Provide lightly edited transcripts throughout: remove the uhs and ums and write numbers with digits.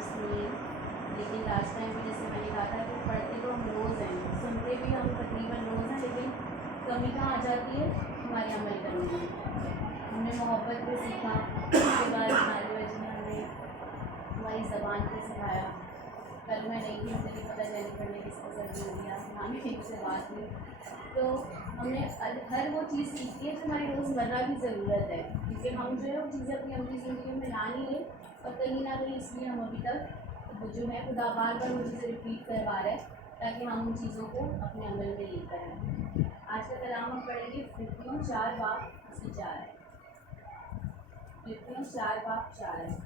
Words नहीं है, लेकिन लास्ट टाइम भी जैसे मैंने कहा था कि पढ़ते तो हम रोज़ हैं, सुनते भी हम तकरीबन रोज़ हैं, लेकिन कमी कहाँ आ जाती है हमारे अमल करने में। हमने मोहब्बत पे सीखा, उसके बाद हमारे वजह ने हमें हमारी ज़बान पे सिखाया। कल मैं नहीं थी, मुझे नहीं पता जेनिफर ने किसको सर्दी हो गया, हमें ठीक से बात हुई, तो हमने हर वो चीज़ सीखी है जो हमारी रोज़मर्रा की ज़रूरत है, क्योंकि हम जो है वो चीज़ें अपनी अमली ज़िंदगी में ला नहीं रहे, और कहीं ना कहीं इसलिए हम अभी तक वो जो है खुदा बार बार वो चीज़ें रिपीट करवा रहे हैं, ताकि हम उन चीज़ों को अपने अमल में लेकर आएँ। आज का कलाम हम पढ़ेंगे फिरकियों 4 बाब उसकी 4 है। फिरकियों 4 बाब 4 है।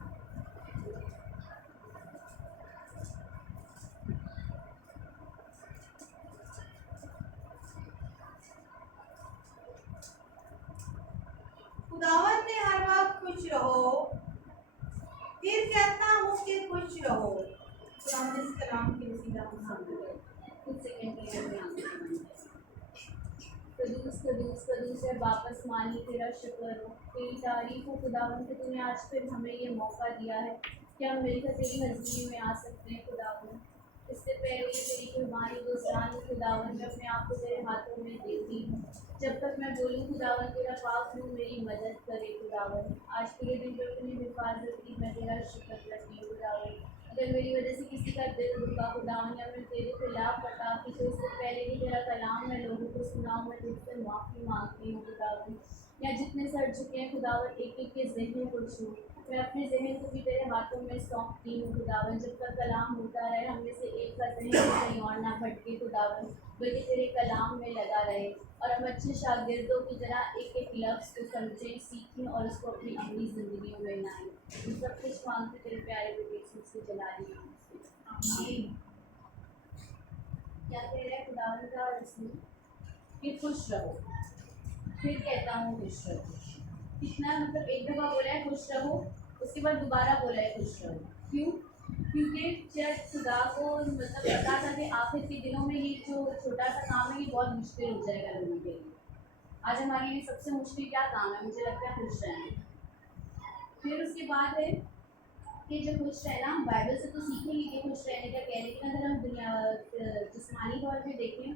खुदावन ने हर वक्त खुश रहो, फिर कहता हूँ कि खुश रहो। तो हम इस कलाम की वसीला पसंद करें। कुछ सेकंड के लिए आंखें बंद करें। कदूस कदूस कदूस है वापस मानी तेरा शुक्र हो, तेरी तारीफ हो खुदावन कि तूने आज फिर हमें ये मौका दिया है कि हम मिलकर तेरी हज़ूरी में आ सकते हैं खुदावन। इससे पहले तेरी कुर्बानी गुज़रान खुदावन मैं अपने आप को तेरे हाथों में देती हूँ। जब तक मैं बोलूँ खुदावन तेरा पाक रूह मेरी मदद करे खुदावन। आज पूरे दिन जो तूने हिफाजत की मैं तेरा शुक्र करती हूँ खुदावन। अगर मेरी वजह से किसी का दिल दुखा खुदावन या मैं तेरे खिलाफ बता कि तो उससे पहले कि तेरा कलाम मैं लोगों को सुनाऊँ, मैं तुझसे माफ़ी मांगती हूँ खुदावन। या जितने सर झुके हैं खुदावन एक एक के ज़हन को छू, मैं अपने ज़हन को भी तेरे हाथों में सौंपती हूँ खुदावन। जब तक कलाम होता रहे हम में से एक का ज़हन कहीं और ना भटके खुदावन, बल्कि तेरे कलाम में लगा रहे, और हम अच्छे शागिर्दों की तरह एक एक लफ्ज़ को समझें, सीखें और उसको अपनी अपनी ज़िंदगी में लाएँ। हम सब कुछ मांगते तेरे प्यारे बेटे यीशु से जलाली आमीन। क्या कह रहा है खुदावन का रसूल कि खुश रहो, फिर कहता हूँ खुश रहो। कितना मतलब एक दफ़ा बोला है खुश रहो, उसके बाद दोबारा बोला है खुश रहो। क्यों? क्योंकि जब खुदा को मतलब पता था कि आखिर के दिनों में ये जो छोटा सा काम है ये बहुत मुश्किल हो जाएगा लोगों के लिए। आज हमारे लिए सबसे मुश्किल क्या काम है? मुझे लगता है खुश रहना। फिर उसके बाद है कि जो खुश रहना, हम बाइबल से तो सीखेंगे कि खुश रहने का क्या है, लेकिन अगर हम दुनिया जिस्मानी तौर पे देखें,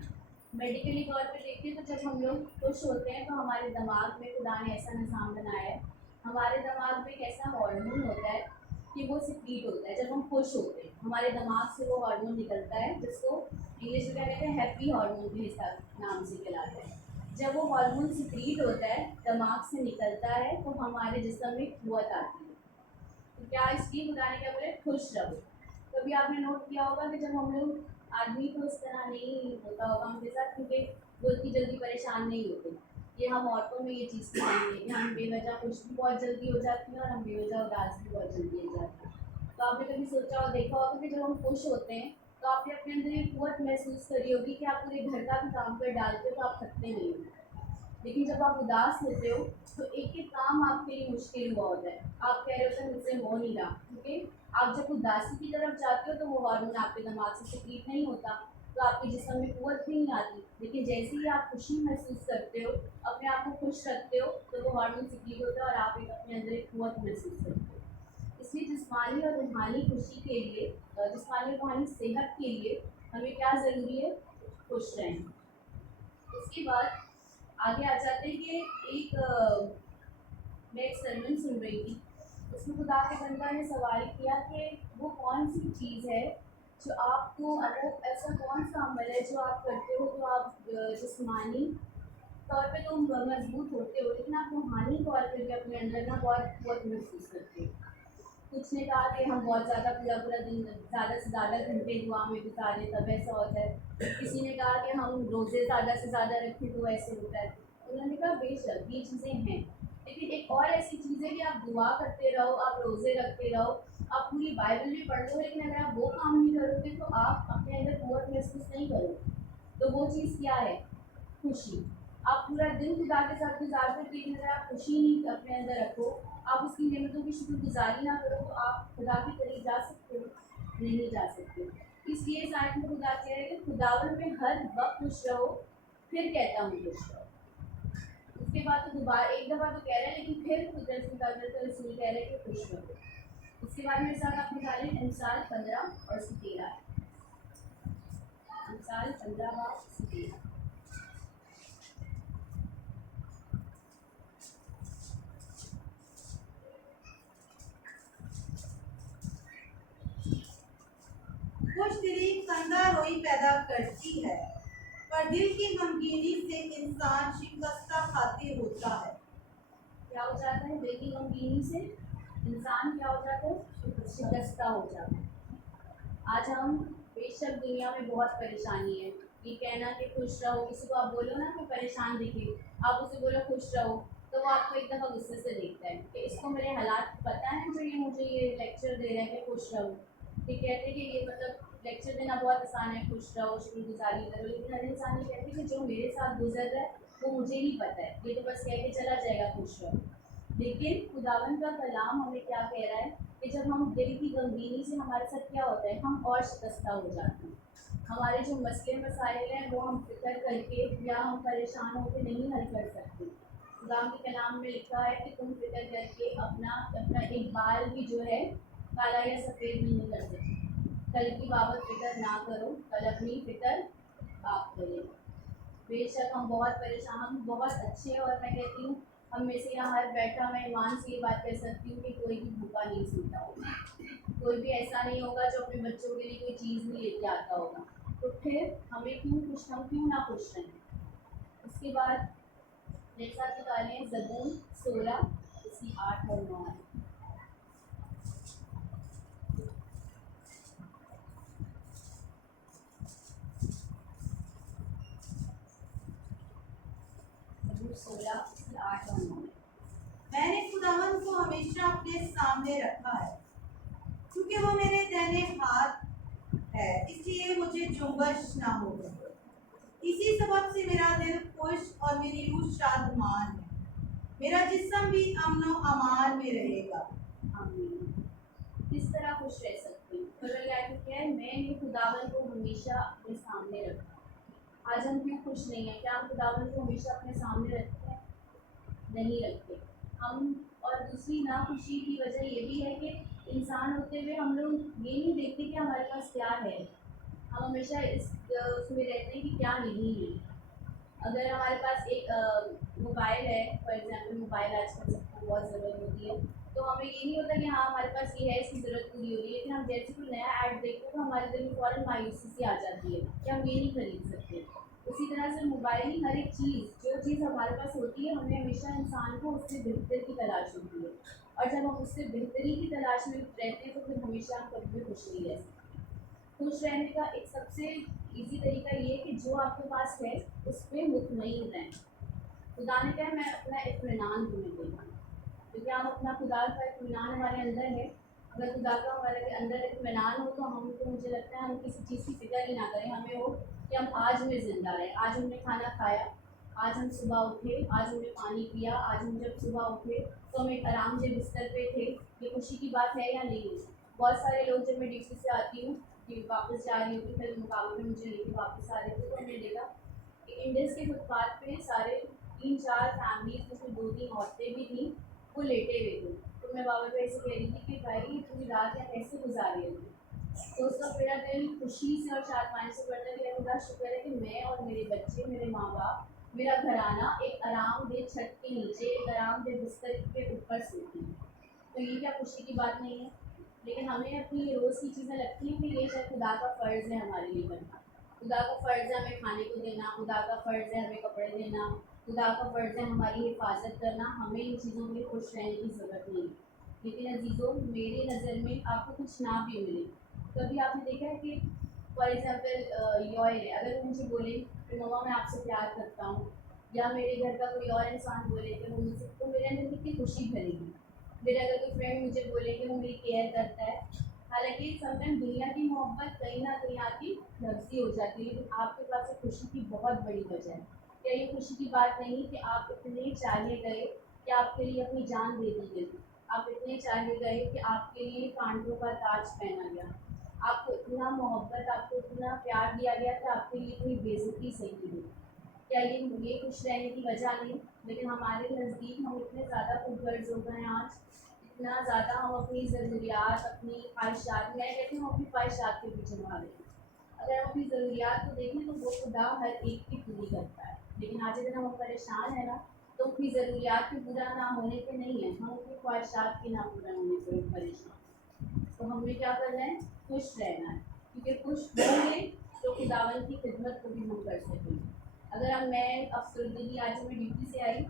मेडिकली तौर पे देखें, तो जब हम लोग खुश होते हैं तो हमारे दिमाग में खुदा ने ऐसा निज़ाम बनाया है, हमारे दिमाग में एक ऐसा हार्मोन होता है कि वो सिक्रीट होता है। जब हम खुश होते हैं हमारे दिमाग से वो हार्मोन निकलता है, जिसको इंग्लिश में क्या कहते हैं, हैप्पी हार्मोन के हिसाब नाम से कहलाता है। जब वो हार्मोन सिक्रीट होता है, दिमाग से निकलता है, तो हमारे जिस्म में कुव्वत आती है। तो क्या इसलिए खुदा ने क्या बोले, खुश रहो। कभी आपने नोट किया होगा कि जब हम लोग, आदमी तो इस तरह नहीं होता होगा हमारे साथ, क्योंकि वो इतनी जल्दी परेशान नहीं होते। ये हम औरतों में ये चीज़ सिखाएंगे कि हम बेवजह खुश भी बहुत जल्दी हो जाती हैं और हम बेवजह उदास भी बहुत जल्दी हो जाते हैं। तो आपने कभी सोचा और देखा होगा कि जब हम खुश होते हैं तो आपने अपने अंदर एक कुव्वत महसूस करी होगी कि आप पूरे घर का भी काम कर डालते हो तो आप थकते नहीं हो। लेकिन जब आप उदास होते हो तो एक एक काम आपके लिए मुश्किल हुआ होता है। आप कह रहे होते हैं मुझसे हो नहीं रहा, क्योंकि आप जब उदासी की तरफ जाते हो तो वो हार्मोन आपके दिमाग से सिक्रीट नहीं होता, तो आपके जिस्म में कुव्वत भी नहीं आती। लेकिन जैसे ही आप खुशी महसूस करते हो, अपने आप को खुश रखते हो, तो वो हार्मोन सिक्रीट होता है और आप एक अपने अंदर एक कुव्वत महसूस करते हो। इसलिए जिस्मानी और रूहानी खुशी के लिए, जिस्मानी और रूहानी सेहत के लिए हमें क्या ज़रूरी है? खुश रहना। उसके बाद आगे आ जाते हैं कि मैं एक सरमन सुन रही थी, उसमें खुदा के बंदा ने सवाल किया कि वो कौन सी चीज़ है जो आपको, वो ऐसा कौन सा अमल है जो आप करते हो तो आप जिस्मानी तौर पे तो मजबूत होते हो, लेकिन आप रूहानी तौर पे भी अपने अंदर ना बहुत बहुत महसूस करते हो। कुछ ने कहा कि हम बहुत ज़्यादा पूरा पूरा दिन ज़्यादा से ज़्यादा घंटे दुआ में गुजारें तब ऐसा होता है। किसी ने कहा कि हम रोज़े ज़्यादा से ज़्यादा रखें तो ऐसे होता है। उन्होंने कहा बेशक ये चीज़ें हैं, लेकिन एक और ऐसी चीज़ है कि आप दुआ करते रहो, आप रोज़े रखते रहो, आप पूरी बाइबल भी पढ़ लो, लेकिन अगर आप वो काम नहीं करोगे तो आप अपने अंदर कुव्वत महसूस नहीं करोगे। तो वो चीज़ क्या है? खुशी। आप पूरा दिन खुदा के साथ गुजारते हो, लेकिन अगर आप खुशी नहीं अपने अंदर रखो, आप उसकी नेमतों की शुक्रगुजारी ना करो, तो आप खुदा के करीब जा सकते हो? नहीं जा सकते। इसलिए इस आयत में खुदा कह रहे हैं कि खुदावन में हर वक्त खुश रहो, फिर कहता हूँ खुश रहो। उसके बाद तो दोबारा एक दफ़ा तो कह रहे हैं, लेकिन फिर खुदा का रसूल कह रहे हैं कि खुश रहो। उसके इसके बाद मेरे साथ आप निकालें अमसाल 15 और उसकी 13 है। अमसाल 15 व उसकी 13। खुश दिली कंधा रोई पैदा करती है, पर दिल की गमगीनी से इंसान शिकस्ता खाते होता है। क्या हो जाता है? दिल की गमगीनी से इंसान क्या हो जाता है? शिकस्ता हो जाता है। आज हम बेशक दुनिया में बहुत परेशानी है। ये कहना कि खुश रहो, किसी को आप बोलो ना कि परेशान दिखे, आप उसे बोलो खुश रहो, तो वो आपको एक दफ़ा गुस्से से देखता है कि इसको मेरे हालात पता है, जो ये मुझे ये लेक्चर दे रहे हैं कि खुश रहो। ये कहते हैं कि ये मतलब लेक्चर देना बहुत आसान है, खुश रहो, शुक्रगुजारी करो, लेकिन हर इंसान ये कहते हैं कि जो मेरे साथ गुजर रहा है वो मुझे ही पता है, ये तो बस कह के चला जाएगा खुश रहो। लेकिन खुदावंद का कलाम हमें क्या कह रहा है कि जब हम दिल की गमगीनी से हमारे साथ क्या होता है, हम और शिकस्ता हो जाते हैं। हमारे जो मसले मसाइल हैं वो हम फिक्र करके या हम परेशान होकर नहीं हल कर सकते। खुदा के कलाम में लिखा है कि तुम फिक्र करके अपना अपना एक बाल भी जो है काला या सफ़ेद नहीं कर सकते। कल की बाबत फिक्र ना करो, कल अपनी फिक्र आप करें। बेशक हम बहुत परेशान, हम बहुत अच्छे हैं, और मैं कहती हूँ हम में से यहाँ हर बैठा मैं ईमान से ये बात कह सकती हूँ कि कोई भी भूखा नहीं सोता होगा, कोई भी ऐसा नहीं होगा जो अपने बच्चों के लिए कोई चीज़ नहीं लेके आता होगा। तो फिर हमें हम क्यों ना खुश रहें। उसके बाद मेरे साथ निकालें ज़बूर 16 इसकी 8 और 9 है। ज़बूर 16 इसकी 8 और 9 है। मैंने खुदावन को हमेशा अपने सामने रखा है, क्योंकि वो मेरे दाहिने हाथ है, इसलिए मुझे जुम्बश ना हो। इसी सबब से मेरा दिल खुश और मेरी रूह शादमान है, मेरा जिस्म भी अमन व अमान में रहेगा। आमीन। किस तरह खुश रह सकते हैं? बगल आगे क्या है? मैंने खुदावन को हमेशा अपने सामने रखा। आज हम क्यों खुश नहीं हैं? क्या हम खुदावन को हमेशा अपने सामने रखते हैं? नहीं रखते हम। और दूसरी नाखुशी की वजह ये भी है कि इंसान होते हुए हम लोग ये नहीं देखते कि हमारे पास क्या है। हम हमेशा उसमें रहते हैं कि क्या नहीं है। अगर हमारे पास एक मोबाइल है, फॉर एग्जांपल मोबाइल आजकल सबको बहुत ज़रूरत होती है, तो हमें ये नहीं होता कि हाँ हमारे पास ये है, इसकी ज़रूरत पूरी हो रही है, लेकिन हम जैसे कोई नया ऐड देखते हैं तो हमारे दिल में फ़ौरन मायूसी सी आ जाती है कि हम ये नहीं खरीद सकते। उसी तरह से मोबाइल ही हर एक चीज़, जो चीज़ हमारे पास होती है, हमें हमेशा इंसान को उससे बेहतर की तलाश होती है, और जब हम उससे बेहतरी की तलाश में रहते हैं तो फिर हमेशा हम कभी भी खुश नहीं रह सकते। खुश रहने का एक सबसे इजी तरीका ये है कि जो आपके पास है उस पर मुतमईन रहें। खुदा ने कहा मैं अपना इत्मीनान तुम्हें दूँगा, क्योंकि हम अपना खुदा का इत्मीनान हमारे अंदर है। अगर खुदा का हमारे अंदर इत्मीनान हो तो हम तो मुझे लगता है हम किसी चीज़ की फिक्र ही ना करें। हमें हो कि हम आज में ज़िंदा रहें, आज हमने खाना खाया, आज हम सुबह उठे, आज हमने पानी पिया, आज हम जब सुबह उठे तो हम एक आराम से बिस्तर पे थे। ये खुशी की बात है या नहीं? बहुत सारे लोग, जब मैं ड्यूटी से आती हूँ कि वापस जा रही हूँ, फिर मुकाबले में मुझे लेके वापस आ रहे थे, तो हमने देखा कि इंडस के फुटपाथ पे सारे 3-4 फैमिलीज जिसमें 2-3 औरतें भी थी, वो लेटे हुए थे। तो मैं बाबा भाई से कह रही थी कि भाई पूरी रात यहाँ कैसे गुजारी है तुम? तो उस वक्त मेरा दिल खुशी से और शादमानी से भरता है कि खुदा शुक्र है कि मैं और मेरे बच्चे, मेरे माँ बाप, मेरा घराना एक आरामदेह छत के नीचे, एक आरामदेह बिस्तर के ऊपर सोते हैं। तो ये क्या खुशी की बात नहीं है? लेकिन हमें अपनी रोज़ की चीज़ें लगती हैं कि ये शायद खुदा का फ़र्ज़ है हमारे लिए करना। खुदा का फ़र्ज़ है हमें खाने को देना, खुदा का फ़र्ज़ है हमें कपड़े देना, खुदा का फ़र्ज़ है हमारी हिफाजत करना। हमें इन चीज़ों में खुश रहने की ज़रूरत नहीं है। लेकिन अजीज़ों, मेरी नज़र में आपको कुछ ना भी मिले, कभी आपने देखा है कि फॉर एग्ज़ाम्पल यॉय है, अगर वो मुझे बोले कि मम्मा मैं आपसे प्यार करता हूँ, या मेरे घर का कोई और इंसान बोले कि वो मुझसे, तो मेरे अंदर कितनी खुशी भरेगी। मेरा अगर कोई फ्रेंड मुझे बोले कि वो मेरी केयर करता है, हालाँकि समटाइम दुनिया की मोहब्बत कहीं न कहीं आपकी लफ्ज़ी हो जाती है, लेकिन आपके पास एक खुशी की बहुत बड़ी वजह है। क्या ये खुशी की बात नहीं कि आप इतने चाहे गए कि आपके लिए अपनी जान दे दी गई? आप इतने चाहे गए कि आपके लिए कांटों का ताज पहना गया। आपको इतना मोहब्बत, आपको इतना प्यार दिया गया कि आपके लिए इतनी बेइज़्ज़ती सही गई। क्या ये खुश रहने की वजह नहीं? लेकिन हमारे नज़दीक हम इतने ज़्यादा खुदगर्ज़ हो गए हैं आज, इतना ज़्यादा हम अपनी ज़रूरियात, अपनी ख्वाहिशात, मैं कहती हूँ अपनी ख्वाहिशात के पीछे भाग रहे हैं। अगर हम अपनी ज़रूरियात को देखें तो वो खुदा हर एक की पूरी करता है, लेकिन आज अगर हम परेशान हैं ना, तो अपनी ज़रूरियात के पूरा ना होने पे नहीं है, हम अपनी ख्वाहिशात के ना पूरा होने पे परेशान। तो हमें क्या करना है? खुश रहना है, क्योंकि खुश होंगे तो खुदावन की खिदमत को भी हम कर सकेंगे। अगर अब मैं अफसरदगी, आज मैं ड्यूटी से आई,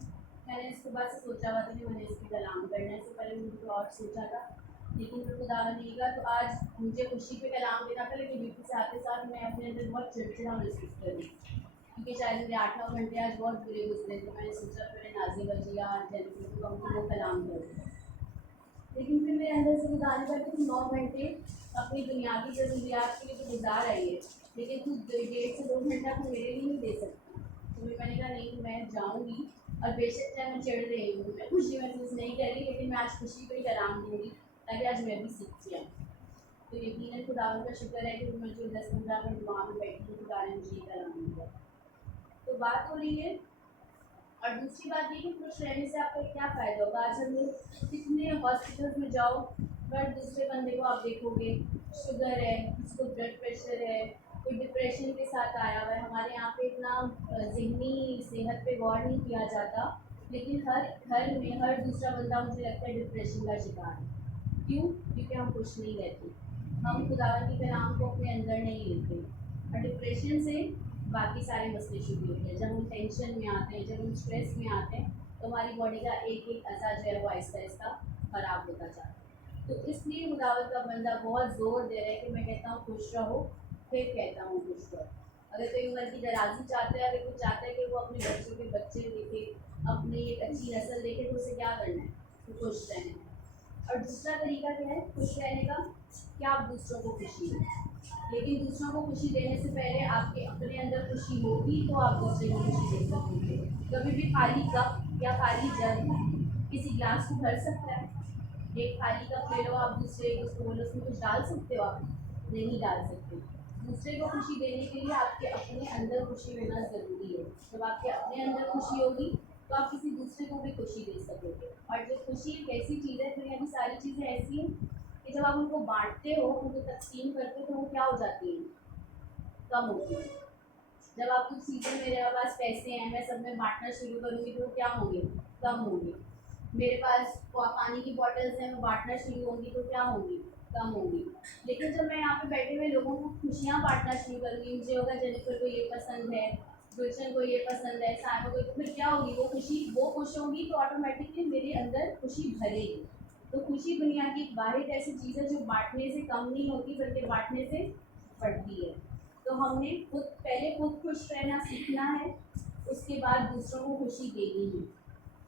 मैंने इसके बाद से सोचा हुआ था कि मैंने इसके कलाम करना है, इससे पहले मैंने तो और सोचा था, लेकिन फिर खुदावन ने कहा तो आज मुझे खुशी पे कलाम देना था, लेकिन ड्यूटी से आते साथ मैं अपने अंदर बहुत चिड़चिड़ा महसूस कर रही, क्योंकि शायद मेरे 8-9 घंटे आज बहुत बुरे गुजरे, तो मैंने सोचा मैंने नाजी वजिया जेनिफर को कम वो कलाम कर दिया। लेकिन फिर मेरे अंदर से खुदा ने कहा कि तुम 9 घंटे अपनी दुनियावी ज़रूरियात के लिए तो गुजार रही है, लेकिन तू 1.5 से 2 घंटा तो मेरे लिए नहीं दे सकती। तो मैंने कहा नहीं, मैं जाऊँगी, और बेशक चाहे मैं चिढ़ रही हूँ, मैं खुशी महसूस नहीं कर रही, लेकिन मैं आज खुशी को ही कलाम दूँगी, ताकि आज मैं भी सीख जाऊँ। तो यकीनन खुदावन का शुक्र है कि मैं जो 10-15 मिनट दुआ में बैठी हूँ, खुदा ने मुझे ये कलाम दिया। तो बात हो रही है, और दूसरी बात ये कि खुश रहने से आपका क्या फ़ायदा होगा। आज हम लोग कितने हॉस्पिटल्स में जाओ, पर दूसरे बंदे को आप देखोगे शुगर है, किसी को ब्लड प्रेशर है, कोई डिप्रेशन के साथ आया हुआ है। हमारे यहाँ पे इतना ज़हनी सेहत पे गौर नहीं किया जाता, लेकिन हर घर में हर दूसरा बंदा मुझे लगता है डिप्रेशन का शिकार है। क्यों? क्योंकि हम खुश नहीं रहते, हम खुदावन के कलाम को अपने अंदर नहीं लेते, और डिप्रेशन से बाकी सारे मसले शुरू होते हैं। जब हम टेंशन में आते हैं, जब हम स्ट्रेस में आते हैं, तो हमारी बॉडी का एक एक अज़ा जो है वो आहिस्ता आहिस्ता ख़राब होता जाता है। तो इसलिए खुदावत का बंदा बहुत ज़ोर दे रहा है कि मैं कहता हूँ खुश रहो, फिर कहता हूँ खुश रहो। अगर कोई उम्र की दराज़ी चाहता है, अगर कोई चाहता है कि वो अपने बच्चों के बच्चे देखे, अपनी एक अच्छी नस्ल देखे, तो उसे क्या करना है? तो खुश रहना है। और दूसरा तरीका क्या है खुश रहने का? कि आप दूसरों को खुशी दें, लेकिन दूसरों को खुशी देने से पहले आपके अपने अंदर खुशी होगी तो आप दूसरे को खुशी दे सकोगे। कभी भी खाली कप या खाली जग किसी गिलास को भर सकता है? एक खाली कप ले लो, आप दूसरे उसको बोलो उसमें कुछ डाल सकते हो? आप नहीं डाल सकते। दूसरे को खुशी देने के लिए आपके अपने अंदर खुशी होना ज़रूरी है। जब आपके अपने अंदर खुशी होगी तो आप किसी दूसरे को भी खुशी दे सकोगे। और जो खुशी एक ऐसी चीज़ है, दुनिया की सारी चीज़ें ऐसी हैं कि जब आप उनको बाँटते हो, उनको तक़सीम करते हो, तो वो क्या हो जाती हैं? कम होती हैं। जब आप कुछ चीज़ें, मेरे पास पैसे हैं, मैं सब में बाँटना शुरू करूँगी तो वो क्या होंगे? कम होंगे। मेरे पास पानी की बॉटल्स हैं, मैं बाँटना शुरू होंगी तो क्या होंगी? कम होंगी। लेकिन जब मैं यहाँ पे बैठे हुए लोगों को खुशियाँ बाँटना शुरू करूँगी, मुझे होगा जेनिफर को ये पसंद है, गुलशन को ये पसंद है, साइमा को, तो फिर क्या होगी? वो खुश होंगी तो ऑटोमेटिकली मेरे अंदर खुशी भरेगी। तो खुशी दुनिया की एक वाहिद ऐसी चीज़ है जो बाँटने से कम नहीं होती, बल्कि बाँटने से बढ़ती है। तो हमने खुद खुश रहना सीखना है, उसके बाद दूसरों को खुशी देनी है।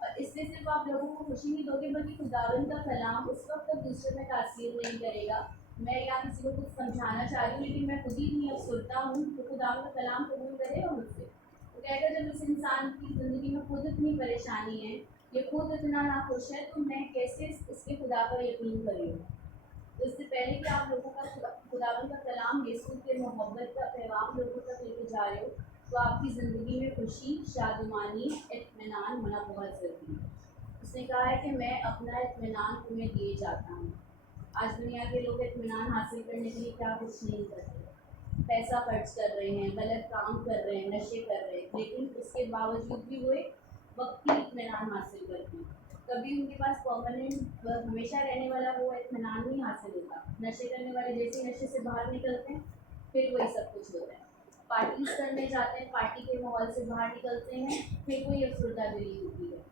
और इससे सिर्फ आप लोगों को खुशी नहीं दोगे, बल्कि खुदावन का कलाम उस वक्त तक दूसरे में तासीर नहीं करेगा। मैं यहाँ किसी को कुछ समझाना चाह रही हूँ, लेकिन मैं खुद ही इतनी अफसरदा हूँ, तो खुदावन का कलाम कबूल करेगा मुझसे? तो कहकर जब इस इंसान की ज़िंदगी में खुद इतनी परेशानी है, ये खुद इतना नाखुश है, तो मैं कैसे इसके खुदा पर यकीन करूँ? तो इससे पहले कि आप लोगों का खुदावन का कलाम यीशु के मोहब्बत का पैगाम लोगों तक लेके जा रहे हो, तो आपकी ज़िंदगी में खुशी, शादमानी, इत्मीनान होना बहुत ज़रूरी है। उसने कहा है कि मैं अपना इत्मीनान तुम्हें दिए जाता हूँ। आज दुनिया के लोग इत्मीनान हासिल करने के लिए क्या कुछ नहीं करते, पैसा खर्च कर रहे हैं, गलत काम कर रहे हैं, नशे कर रहे हैं, लेकिन उसके बावजूद भी वो एक वक्ती इत्मीनान हासिल करते हैं। कभी उनके पास परमानेंट हमेशा रहने वाला वो इत्मीनान नहीं हासिल होता। नशे करने वाले जैसे नशे से बाहर निकलते हैं, फिर वही सब कुछ होता है। पार्टीज करने जाते हैं, पार्टी के माहौल से बाहर निकलते हैं, फिर कोई अफसरदागी होती है।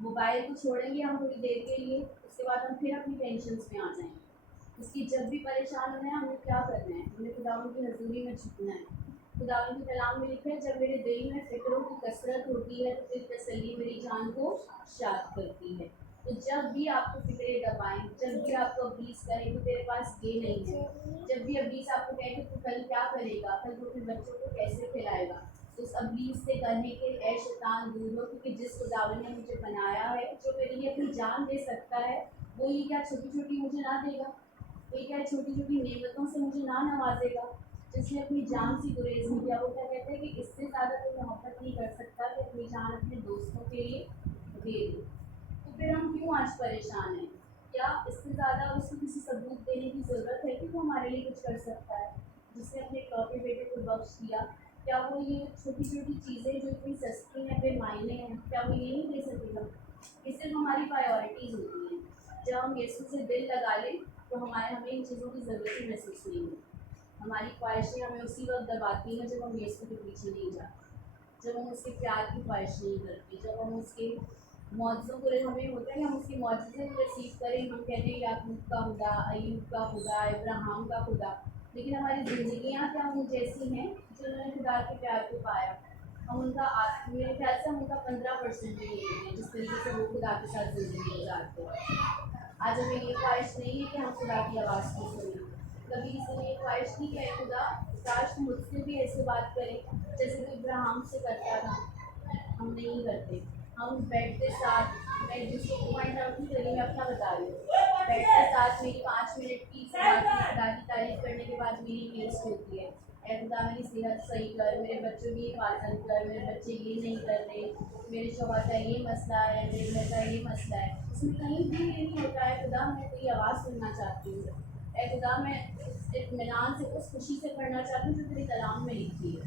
मोबाइल को छोड़ेंगे हम थोड़ी देर के लिए, उसके बाद हम फिर अपनी टेंशन्स में आ जाएंगे। इसकी जब भी परेशान होना है, हमें क्या करना है? हमें खुदावन की हजूरी में झुकना है। खुदावन के कलाम में लिखा है, जब मेरे दिल में फ़िक्रों की कसरत होती है, तो फिर तसल्ली मेरी जान को शाद करती है। तो जब भी आपको फ़िक्रें दबाएँ, जब भी आपको अब्लीस कहे कि तेरे पास ये नहीं है, जब भी अब्लीस आपको कहे कि तू कल क्या करेगा, कल तू अपने बच्चों को कैसे खिलाएगा, तो उस अब्लीस से कहने के ऐ शैतान दूर हो, क्योंकि जिस खुदावन ने मुझे बनाया है, जो मेरे लिए अपनी जान दे सकता है, वो ये क्या छोटी-छोटी मुझे ना देगा? ये क्या छोटी-छोटी नेमतों से मुझे ना नवाज़ेगा? जिसने अपनी जान से गुरेज़ नहीं किया, वो क्या कहता है कि इससे ज़्यादा कोई मोहब्बत नहीं कर सकता कि अपनी जान अपने दोस्तों के लिए दे दे। तो फिर हम क्यों आज परेशान हैं? क्या इससे ज़्यादा उसको किसी सबूत देने की ज़रूरत है कि वो हमारे लिए कुछ कर सकता है, जिसने अपने इकलौते बेटे को बख्श दिया? क्या वो ये छोटी छोटी चीज़ें जो इतनी सस्ती हैं, बेमायने हैं, क्या वो ये नहीं दे सकेगा? ये सिर्फ हमारी प्रायोरिटीज़ होती हैं। जब हम यीशु से दिल लगा लें तो हमें इन चीज़ों की ज़रूरत ही महसूस नहीं होती। हमारी ख्वाहिशें हमें उसी वक्त दबाती हैं जब हम यीशु के पीछे नहीं जाते, जब हम उसके प्यार की ख्वाहिश नहीं करते, जब हम उसके मौजज़ों को हमें होता है कि हम उसके मौजज़े को रिसीव करें। हम कहते हैं याकूब का खुदा, अय्यूब का खुदा, इब्राहिम का खुदा, लेकिन हमारी ज़िंदगियाँ क्या उन जैसी हैं जिन्होंने खुदा के प्यार को पाया? हम उनका मेरे ख्याल से हम उनका 15% भी नहीं लेते हैं, जिस तरीके से वो खुदा के साथ ज़िंदगी गुजारते हैं। आज हमें ये ख्वाहिश नहीं है कि हम खुदा की आवाज़ को सुनें। कभी किसी ने ये ख्वाहिश नहीं कि खुदा काश मुझसे भी ऐसे बात करें जैसे तो इब्राहिम से करता था। हम नहीं करते। हम बेड के साथ, मैं दूसरे को पॉइंट आउट नहीं करी, मैं अपना बता रही हूँ। बेड के साथ मेरी 5 मिनट की खुदा की तारीफ करने के बाद मेरी लिस्ट होती है, ऐ खुदा मेरी सेहत सही कर, मेरे बच्चों की हिफाजत कर, मेरे बच्चे ये नहीं कर रहे, मेरे शौहर का ये मसला है, मेरे घर का ये मसला है। इसमें कहीं भी ये नहीं होता है खुदा मैं तेरी आवाज़ सुनना चाहती हूँ, ऐ खुदा मैं उस इत्मीनान से, उस खुशी से पढ़ना चाहती हूँ जो तेरे कलाम में लिखी है।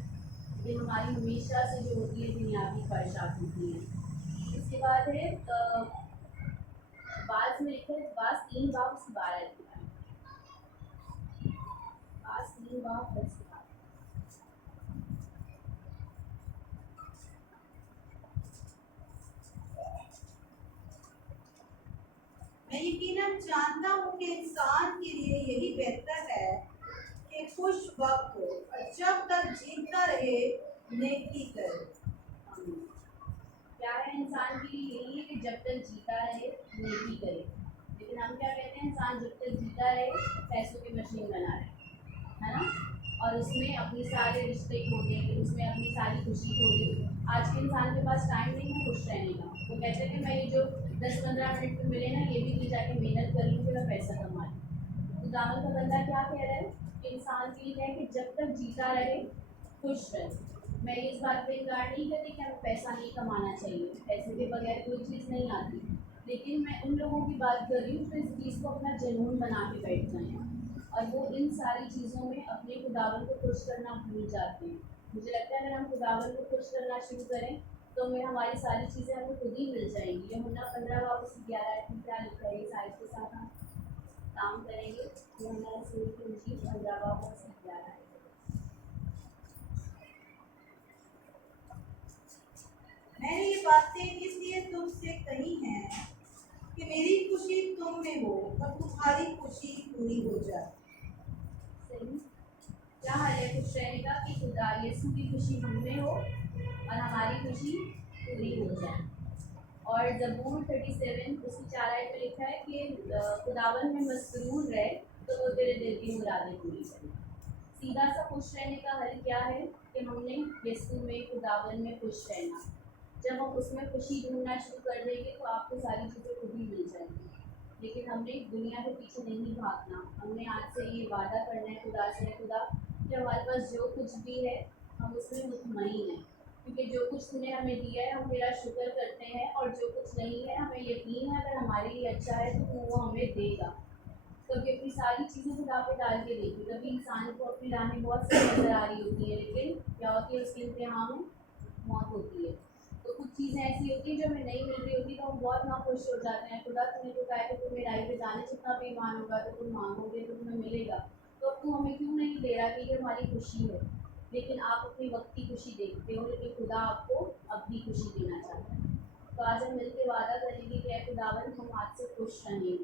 ये हमारी हमेशा से जो होती है दुनियावी ख्वाहिशात होती हैं। इसके बाद है बास में लिखा है, बास 3 बाब उसकी 12 लिखा है, बास 3 बाब 10 की बात। मैं यकीनन जानता हूँ कि इंसान के लिए यही बेहतर है कि खुश वक्त हो और जब तक जीता रहे नेकी करे। क्या है इंसान के लिए? यही है कि जब तक जीता रहे नेकी करे। लेकिन हम क्या कहते हैं, इंसान जब तक जीता रहे पैसों की मशीन बना रहे, है ना, और उसमें अपनी सारे रिश्ते खो देंगे, उसमें अपनी सारी खुशी खो देंगे। आज के इंसान के पास टाइम नहीं है खुश रहने का। वो कहते हैं कि मैं ये जो 10-15 मिनट में मिले ना, ये भी नहीं जाके मेहनत कर लूँ कि मैं पैसा कमा लूँ। तो दामन का बंदा क्या कह रहा है कि इंसान के लिए है कि जब तक जीता रहे खुश रहे। मैं इस बात पे इनकार नहीं करती कि हमें पैसा नहीं कमाना चाहिए, पैसे के बगैर कोई चीज़ नहीं आती, लेकिन मैं उन लोगों की बात कर रही हूँ जो इस चीज़ को अपना जुनून बना के बैठ जाए और वो इन सारी चीज़ों में अपने खुदावन को खुश करना भूल जाते हैं। मुझे लगता है अगर हम खुदावन को खुश करना शुरू करें तो हमें हमारी सारी चीज़ें हमें खुद ही मिल जाएंगी। यूहन्ना 15 वापस 11 में क्या लिखा है, इस आयत के साथ हम काम करेंगे। यूहन्ना रसूल की इंजील 15 वापस 11। मैंने ये बातें इसलिए तुमसे कही हैं कि मेरी खुशी तुम में हो और तुम्हारी खुशी पूरी हो जाए। सही। क्या हाल है खुश रहने का कि खुदा यीशु की खुशी हम में हो और हमारी खुशी पूरी हो जाए। और ज़बूर 37 उसकी 4 आयत में लिखा है कि खुदावन में मसरूर रहे तो वो तेरे दिल की मुरादें पूरी करे। सीधा सा खुश रहने का हल क्या है कि हमने यीशु में, खुदावन में खुश रहना। जब हम उसमें खुशी ढूंढना शुरू कर देंगे तो आपको सारी चीज़ें खुद ही मिल जाएंगी। लेकिन हमने दुनिया के पीछे नहीं भागना। हमने आज से ये वादा करना है खुदा से, खुदा कि हमारे पास जो कुछ भी है हम उसमें मुतमईन हैं, क्योंकि जो कुछ तूने हमें दिया है हम तेरा शुक्र करते हैं, और जो कुछ नहीं है हमें यकीन है अगर हमारे लिए अच्छा है तो तू वो हमें देगा। कभी अपनी सारी चीज़ें खुदा पे डाल के देखी। कभी इंसान को अपनी राहें बहुत सी नज़र आ रही होती है, लेकिन क्या होती है, उसके इम्तिहान में मौत होती है। तो कुछ चीज़ें ऐसी होती हैं जो हमें नहीं मिल रही होती तो हम बहुत नाखुश हो जाते हैं। खुदा तूने तो कहा कि तुम मेरी राह पे जाने जितना भी ईमान होगा तो तुम मांगोगे तो तुम्हें मिलेगा। तो अब तू हमें क्यों नहीं दे रहा कि ये हमारी खुशी है? लेकिन आप अपनी वक्त की खुशी देखते हो, लेकिन खुदा आपको अपनी खुशी देना चाहता है। तो आज हम मिलकर वादा करेंगे कि ऐ खुदावन हम आज से खुश रहेंगे।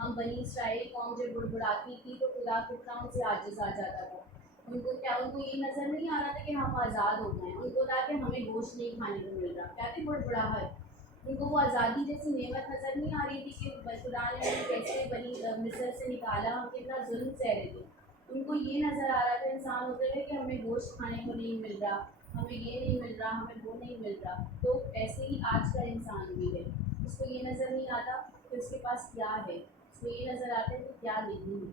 हम बनी इसराइल कौम जब बुड़बुड़ाती थी तो खुदा कितना उनसे आजिज़ आ जाता था। उनको क्या, उनको ये नज़र नहीं आ रहा था कि हम आज़ाद हो गए, उनको था कि हमें गोश्त नहीं खाने को मिल रहा। क्या थी बुड़बुड़ाहट। उनको वो आज़ादी जैसी नेमत नज़र नहीं आ रही थी कि खुदा ने हमें कैसे बनी मिस्र से निकाला, हम कितना जुल्म सह रहे थे। उनको ये नज़र आ रहा था इंसान होते हुए कि हमें गोश्त खाने को नहीं मिल रहा, हमें ये नहीं मिल रहा, हमें वो नहीं मिल रहा। तो ऐसे ही आज का इंसान भी है, उसको ये नज़र नहीं आता कि उसके पास क्या है, उसको ये नज़र आता है कि क्या नहीं है।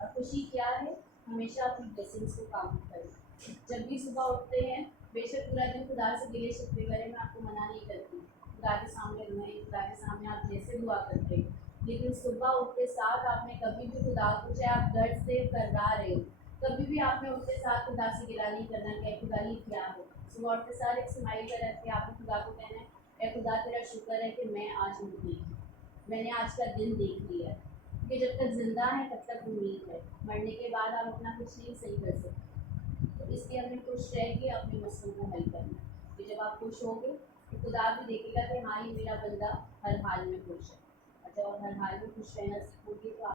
और खुशी क्या है? हमेशा अपनी ब्लेसिंग्स को काम करें। जब भी सुबह उठते हैं बेशक पूरा दिन खुदा से गिले शिकवे करें, मैं आपको मना नहीं करती, खुदा के सामने रोएं, खुदा के सामने आप जैसे दुआ करते हैं, लेकिन सुबह उठते साथ आपने कभी भी खुदा को, चाहे आप दर्द से कर्रा रहे हो, कभी भी आपने उठते साथ खुदा से गिला नहीं करना कि "ऐ खुदा ये क्या हो"। सुबह उठते साथ एक स्माइल कर रख के आपने खुदा को कहना है, "ऐ खुदा तेरा शुक्र है कि मैं आज उठी, मैंने आज का दिन देख लिया है"। क्योंकि जब तक जिंदा है तब तक उम्मीद है, मरने के बाद आप अपना कुछ नहीं सही कर सकते। तो इसलिए हमें खुश रह के अपने मसलों को हल करना है, कि जब आप खुश होगे तो खुदा भी देखेगा कि हाँ ये मेरा बंदा हर हाल में खुश है। और जब आप हर हाल में खुश रहना सीखोगे तो